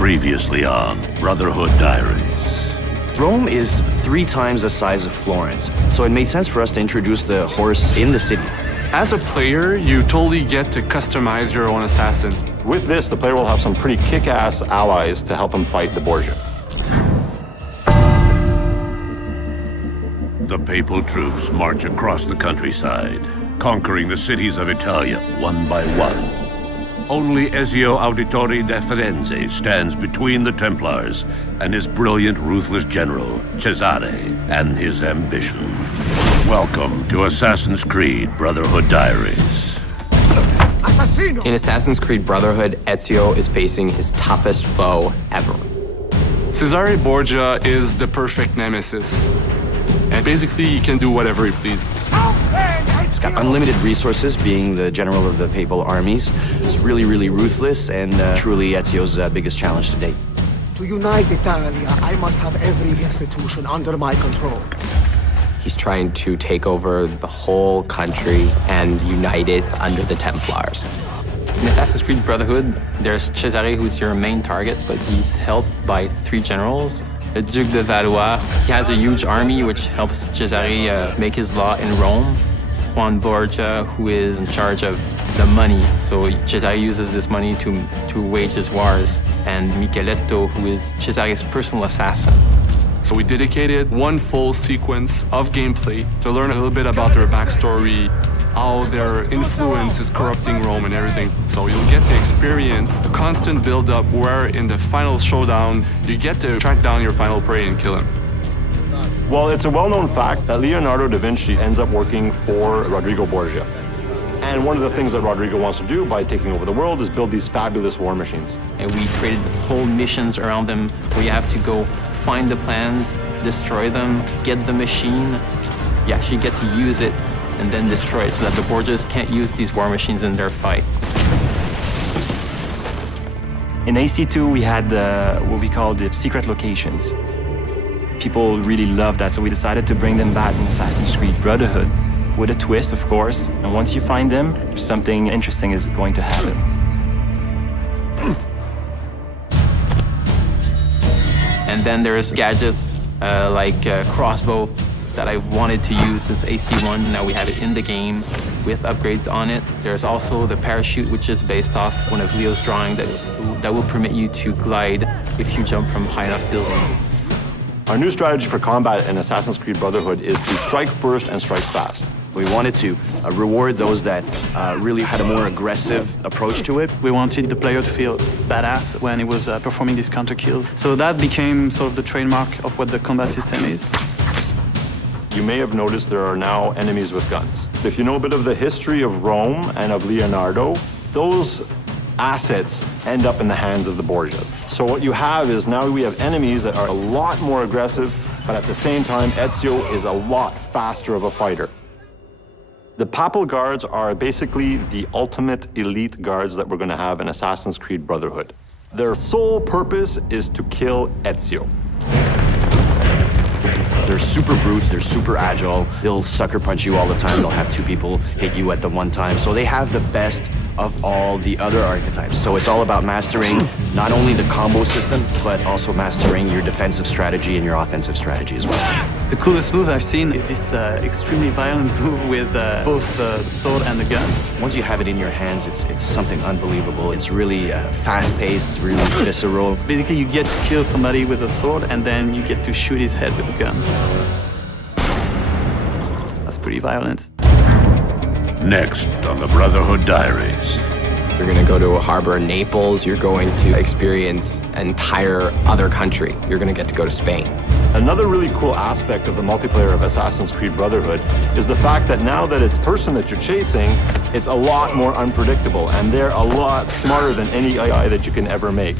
Previously on Brotherhood Diaries. Rome is 3 times the size of Florence, so it made sense for us to introduce the horse in the city. As a player, you totally get to customize your own assassin. With this, the player will have some pretty kick-ass allies to help him fight the Borgia. The papal troops march across the countryside, conquering the cities of Italia one by one. Only Ezio Auditore da Firenze stands between the Templars and his brilliant, ruthless general, Cesare, and his ambition. Welcome to Assassin's Creed Brotherhood Diaries. In Assassin's Creed Brotherhood, Ezio is facing his toughest foe ever. Cesare Borgia is the perfect nemesis. And basically, he can do whatever he pleases. He's got unlimited resources, being the general of the papal armies. He's really, really ruthless, and truly Ezio's biggest challenge to date. To unite Italia, I must have every institution under my control. He's trying to take over the whole country and unite it under the Templars. In Assassin's Creed Brotherhood, there's Cesare, who's your main target, but he's helped by 3 generals. The Duc de Valois, he has a huge army which helps Cesare make his law in Rome. Juan Borgia, who is in charge of the money, so Cesare uses this money to wage his wars. And Micheletto, who is Cesare's personal assassin. So we dedicated 1 full sequence of gameplay to learn a little bit about their backstory, how their influence is corrupting Rome and everything. So you'll get to experience the constant build-up where in the final showdown, you get to track down your final prey and kill him. Well, it's a well-known fact that Leonardo da Vinci ends up working for Rodrigo Borgia. And one of the things that Rodrigo wants to do by taking over the world is build these fabulous war machines. And we created whole missions around them where you have to go find the plans, destroy them, get the machine. You actually get to use it and then destroy it so that the Borgias can't use these war machines in their fight. In AC2, we had what we call the secret locations. People really loved that, so we decided to bring them back in Assassin's Creed Brotherhood with a twist, of course. And once you find them, something interesting is going to happen. And then there's gadgets like crossbow that I've wanted to use since AC1. Now we have it in the game with upgrades on it. There's also the parachute, which is based off one of Leo's drawing that will permit you to glide if you jump from high enough buildings. Our new strategy for combat in Assassin's Creed Brotherhood is to strike first and strike fast. We wanted to reward those that really had a more aggressive approach to it. We wanted the player to feel badass when he was performing these counter kills. So that became sort of the trademark of what the combat system is. You may have noticed there are now enemies with guns. If you know a bit of the history of Rome and of Leonardo, those assets end up in the hands of the Borgias. So what you have is now we have enemies that are a lot more aggressive, but at the same time, Ezio is a lot faster of a fighter. The Papal Guards are basically the ultimate elite guards that we're going to have in Assassin's Creed Brotherhood. Their sole purpose is to kill Ezio. They're super brutes, they're super agile, they'll sucker punch you all the time, they'll have 2 people hit you at the one time. So they have the best of all the other archetypes. So it's all about mastering not only the combo system, but also mastering your defensive strategy and your offensive strategy as well. The coolest move I've seen is this extremely violent move with both the sword and the gun. Once you have it in your hands, it's something unbelievable. It's really fast-paced, it's really visceral. Basically, you get to kill somebody with a sword, and then you get to shoot his head with a gun. That's pretty violent. Next on the Brotherhood Diaries. You're going to go to a harbor in Naples. You're going to experience an entire other country. You're going to get to go to Spain. Another really cool aspect of the multiplayer of Assassin's Creed Brotherhood is the fact that now that it's the person that you're chasing, it's a lot more unpredictable, and they're a lot smarter than any AI that you can ever make.